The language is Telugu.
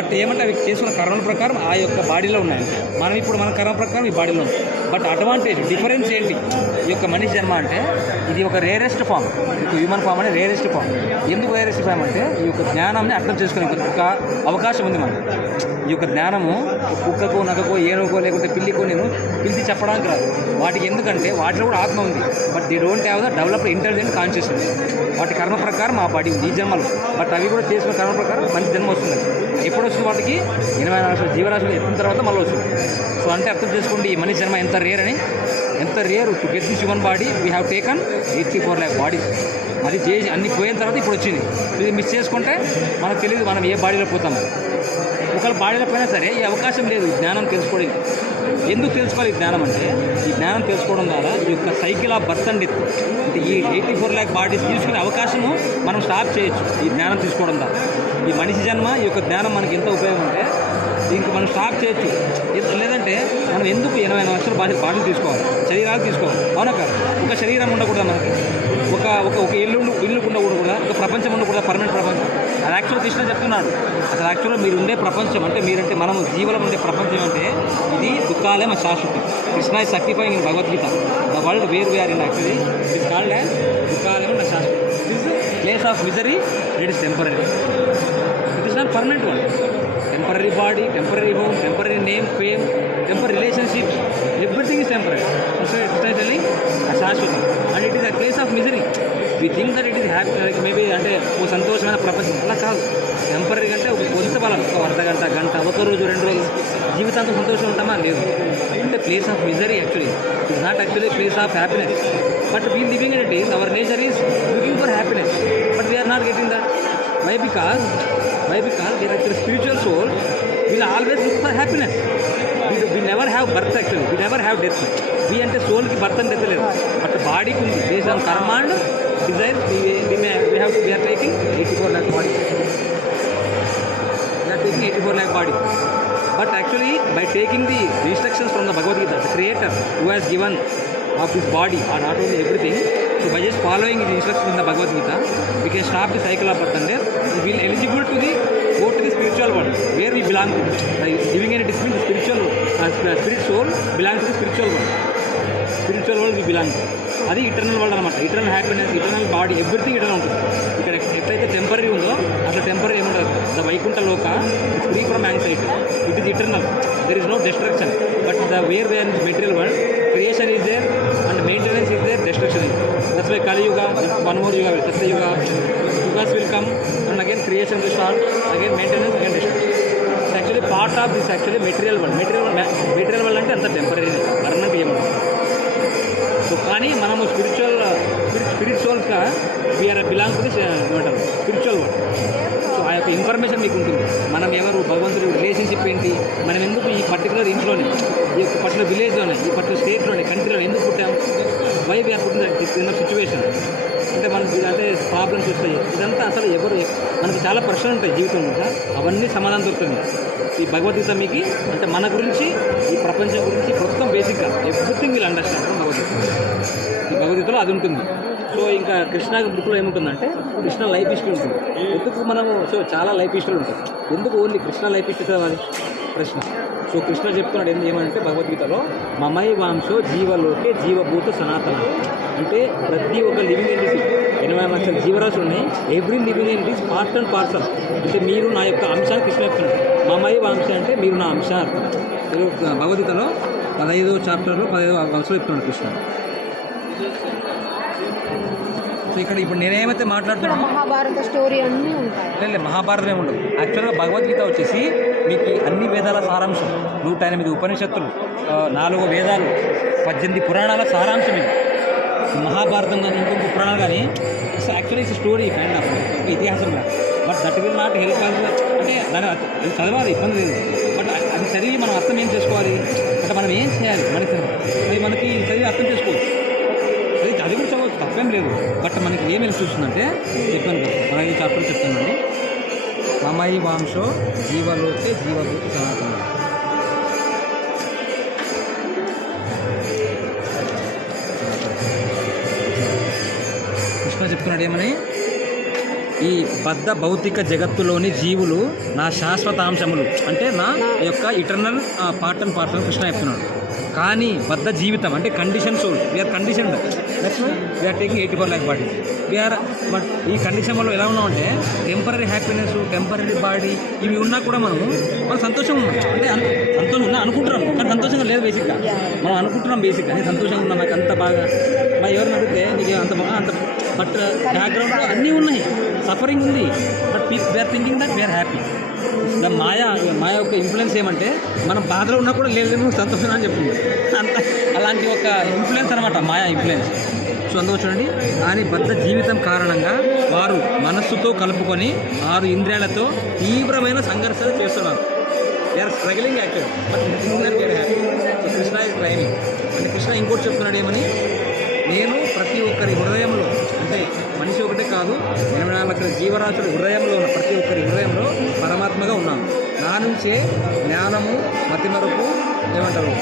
బట్ ఏమంటే అవి చేసుకున్న కర్మల ప్రకారం ఆ యొక్క బాడీలో ఉన్నాయి. మనం ఇప్పుడు మన కర్మ ప్రకారం ఈ బాడీలో ఉంది. బట్ అడ్వాంటేజ్ డిఫరెన్స్ ఏంటి ఈ యొక్క మనిషి జన్మ అంటే ఇది ఒక రేరెస్ట్ ఫామ్. హ్యూమన్ ఫామ్ అనేది రేరెస్ట్ ఫామ్. ఎందుకు రేరెస్ట్ ఫామ్ అంటే ఈ యొక్క జ్ఞానాన్ని అర్థం చేసుకునే ఒక అవకాశం ఉంది మనకు. ఈ యొక్క జ్ఞానము కుక్కకో నగకో ఏనుకో లేకుంటే పిల్లికో నేను పిలిచి చెప్పడానికి రాదు వాటికి. ఎందుకంటే వాటిలో కూడా ఆత్మ ఉంది. But they don't have the developed intelligent consciousness. వాటి కర్మ ప్రకారం ఆ బాడీ ఉంది ఈ జన్మలో. బట్ అవి కూడా చేసుకున్న కర్మ ప్రకారం మంచి జన్మ వస్తుంది. ఎప్పుడు వస్తుంది వాటికి 84 లక్షల జీవరాశులు ఎత్తిన తర్వాత మళ్ళీ వస్తుంది. సో అంటే అర్థం చేసుకోండి ఈ మనిషి జన్మ ఎంత రేర్ అని. ఎంత rare to get this human body we have taken 84 lakh bodies. అది చేసి అన్ని పోయిన తర్వాత ఇప్పుడు వచ్చింది. ఇది మిస్ చేసుకుంటే మనకు తెలియదు మనం ఏ బాడీలో పోతాం. ఒకవేళ బాడీలో పోయినా సరే ఈ అవకాశం లేదు జ్ఞానం తెలుసుకోవడం. ఎందుకు తెలుసుకోవాలి ఈ జ్ఞానం అంటే ఈ జ్ఞానం తెలుసుకోవడం ద్వారా ఈ యొక్క cycle of birth and death అంటే ఈ 84 lakh బాడీస్ తీసుకునే అవకాశము మనం స్టాప్ చేయొచ్చు ఈ జ్ఞానం తీసుకోవడం ద్వారా. ఈ మనిషి జన్మ ఈ యొక్క జ్ఞానం మనకి ఎంత ఉపయోగం అంటే దీనికి మనం స్టాప్ చేయొచ్చు. లేదంటే మనం ఎందుకు 84 లక్షల బాడీలు తీసుకోవాలి, శరీరాలు తీసుకోవాలి, అవునా కాదు? ఒక శరీరం ఉండకూడదు మనకి, ఒక ఒక ఒక ఇల్లు ఉండకూడదు కూడా, ఒక ప్రపంచం ఉండకూడదు, పర్మనెంట్ ప్రపంచం. అది యాక్చువల్గా కృష్ణ చెప్తున్నాడు. అసలు యాక్చువల్గా మీరు ఉండే ప్రపంచం అంటే మీరంటే మనం జీవనం ఉండే ప్రపంచం అంటే ఇది దుఃఖాలే మన శాశ్వతం. Krishna is certifying in Bhagavad Gita the world where we are in actually it is called as దుఃఖాలయం నా శాశ్వతం. It is place of misery, it is temporary, it is not permanent one. Temporary body, temporary home, temporary name, fame, temporary relationships, everything is temporary. So it's telling Ashashwati, and it is a place of misery. We think that it is happy, like maybe అంటే ఓ సంతోషమైన ప్రపంచం. అలా కాదు. టెంపరీ అంటే ఒక కొంత బలం, ఒక అర్ధగంట, గంట, ఒక రోజు, 2 రోజులు జీవితాంతం సంతోషం ఉంటామా? లేదు. అంటే place of misery actually. It is not actually place of happiness. But we living in it is our nature is looking for happiness. But we are not getting that. Why? Because they are actually spiritual soul will always look for happiness. We never have birth actually. We never have death. We ante soul ki birth and death లేదు. But body ku based on karma and desire we are taking 84 lakh body. We are taking 84 lakh body. But actually by taking the instructions from the Bhagavad Gita, the creator who has given of this body or not only everything, so by just following the instructions in the Bhagavad Gita, we can stop the cycle of birth and death. We will eligible to go to the spiritual world where we belong to. By giving any discipline, the spiritual spirit soul belong to the spiritual world. Spiritual world we belong to. అది ఇటర్నల్ వరల్డ్ అనమాట. Eternal happiness, eternal body, everything eternal ఉంటుంది. ఇక్కడ ఎట్లయితే టెంపరీ ఉందో అట్లా టెంపరీ ఏముండదు. The Vaikuntha loka it's free from anxiety. It is eternal. There is no destruction. But the where in material world creation is there and maintenance is there, destruction is there. That's why Kali Yuga, one more Yuga, Satya Yuga, Yugas will come and again creation will start, again maintenance, again destruction. It's actually part of this actually material world. Material world అంటే అంత టెంపరీ, పర్మనెంట్ ఏముంటుంది. సో కానీ మనము స్పిరిట్ సోల్స్గా వీఆర్ బిలాంగ్ టు ది ఏమంటారు స్పిరిచువల్ వరల్డ్. సో ఆ యొక్క ఇన్ఫర్మేషన్ మీకు ఉంటుంది. మనం ఎవరు, భగవంతుడి రిలేషన్షిప్ ఏంటి, మనం ఎందుకు ఈ పర్టికులర్ ఇంట్లోనే, ఈ యొక్క పర్టికులర్ విలేజ్లోనే, ఈ పర్టికులర్ స్టేట్లోనే, కంట్రీలోనే ఎందుకు పుట్టాం, వై వీఆర్ పుట్టిన ఇన్ సిచ్యువేషన్ అంటే మనకి అంటే ప్రాబ్లమ్స్ వస్తాయి. ఇదంతా అసలు ఎవరు మనకు చాలా ప్రశ్నలు ఉంటాయి జీవితంలో, అవన్నీ సమాధానం దొరుకుతుంది ఈ భగవద్గీత మీకు. అంటే మన గురించి, ఈ ప్రపంచం గురించి మొత్తం బేసిక్గా ఎవ్రీథింగ్ వీళ్ళు అండర్స్టాండ్ భగవద్గీత. ఈ భగవద్గీతలో అది ఉంటుంది. సో ఇంకా కృష్ణ బుక్లో ఏముంటుందంటే కృష్ణ లైఫ్ హిస్టరీ ఉంటుంది. ఎందుకు మనము సో చాలా లైఫ్ హిస్టరీ ఉంటుంది. ఎందుకు ఓన్లీ కృష్ణ లైఫ్ హిస్టరీ చదవాలి ప్రశ్న. సో కృష్ణ చెప్తున్నాడు ఏమంటే భగవద్గీతలో మమై వాంశో జీవలోకే జీవభూత సనాతన. అంటే ప్రతి ఒక్క లివింగ్ ఎంటిటీ 84 లక్షల జీవరాశులు ఉన్నాయి. Every living entities part and parcel. అంటే మీరు నా యొక్క అంశాన్ని కృష్ణ చెప్తున్నాడు. మమై వాంశ అంటే మీరు నా అంశ అర్థం. భగవద్గీతలో 15వ చాప్టర్లో 15వ అంశంలో చెప్తున్నాడు కృష్ణ. సో ఇక్కడ ఇప్పుడు నేనేమైతే మాట్లాడుతున్నాను మహాభారత స్టోరీ అన్నీ ఉంటాయి. లేదు, మహాభారతమే ఉండదు. యాక్చువల్గా భగవద్గీత వచ్చేసి మీకు అన్ని వేదాల సారాంశం. 108 ఉపనిషత్తులు, 4 వేదాలు, 18 పురాణాల సారాంశం ఇది. మహాభారతం కానీ ఇంకొక పురాణాలు కానీ actually it's story kind of ఇతిహాసంగా. But that will not help అంటే దాని అది చదవాలి, ఇబ్బంది లేదు. బట్ అది చదివి మనం అర్థం ఏం చేసుకోవాలి అంటే మనం ఏం చేయాలి మనకి చదివి అర్థం చేసుకోవచ్చు. అది కూడా చదవచ్చు, తప్పేం లేదు. బట్ మనకి ఏం హెల్ప్ చూస్తుందంటే చెప్పాను కదా, 15 చాప్టర్ చెప్తానండి. మమై వాంశో జీవలోకే జీవభూత సనాతన. కృష్ణ చెప్తున్నాడు ఏమని, ఈ బద్ధ భౌతిక జగత్తులోని జీవులు నా శాశ్వతాంశములు, అంటే నా యొక్క eternal part and parcel Krishna చెప్తున్నాడు. కానీ బద్ధ జీవితం అంటే condition soul, we are conditioned, that's why we are taking 84 lakh body we are. But ఈ కండిషన్ వల్ల ఎలా ఉన్నామంటే టెంపరీ హ్యాపీనెస్, టెంపరీ బాడీ ఇవి ఉన్నా కూడా మనం సంతోషంగా ఉన్నాం, అంటే సంతోషం ఉన్నా అనుకుంటున్నాం కానీ సంతోషంగా లేదు బేసిక్గా. మనం అనుకుంటున్నాం బేసిక్గా నేను సంతోషంగా ఉన్నా, నాకు అంత బాగా. మరి ఎవరిని అడిగితే నీకు అంత బాగా అంత, బట్ బ్యాక్గ్రౌండ్లో అన్నీ ఉన్నాయి, సఫరింగ్ ఉంది, but we are thinking that we are happy. మాయ యొక్క ఇన్ఫ్లుయెన్స్ ఏమంటే మనం బాధలో ఉన్నా కూడా లేదు నువ్వు సంతోషం అని చెప్తుంది, అంత అలాంటి ఒక ఇన్ఫ్లుయెన్స్ అనమాట మాయా ఇన్ఫ్లుయెన్స్. సో అందులో చూడండి, దాని బద్ధ జీవితం కారణంగా వారు మనస్సుతో కలుపుకొని 6 ఇంద్రియాలతో తీవ్రమైన సంఘర్షణ చేస్తున్నారు. They are struggling actual, but they are happy. So Krishna is training. అంటే కృష్ణ ఇంకోటి చెప్తున్నాడు ఏమని, నేను ప్రతి ఒక్కరి హృదయంలో, అంటే మనిషి ఒకటే కాదు 84 లక్షల జీవరాశుల హృదయంలో ఉన్న ప్రతి ఒక్కరి హృదయంలో పరమాత్మగా ఉన్నాను. నా నుంచే జ్ఞానము, మతిమరుపు, ఏమంటారు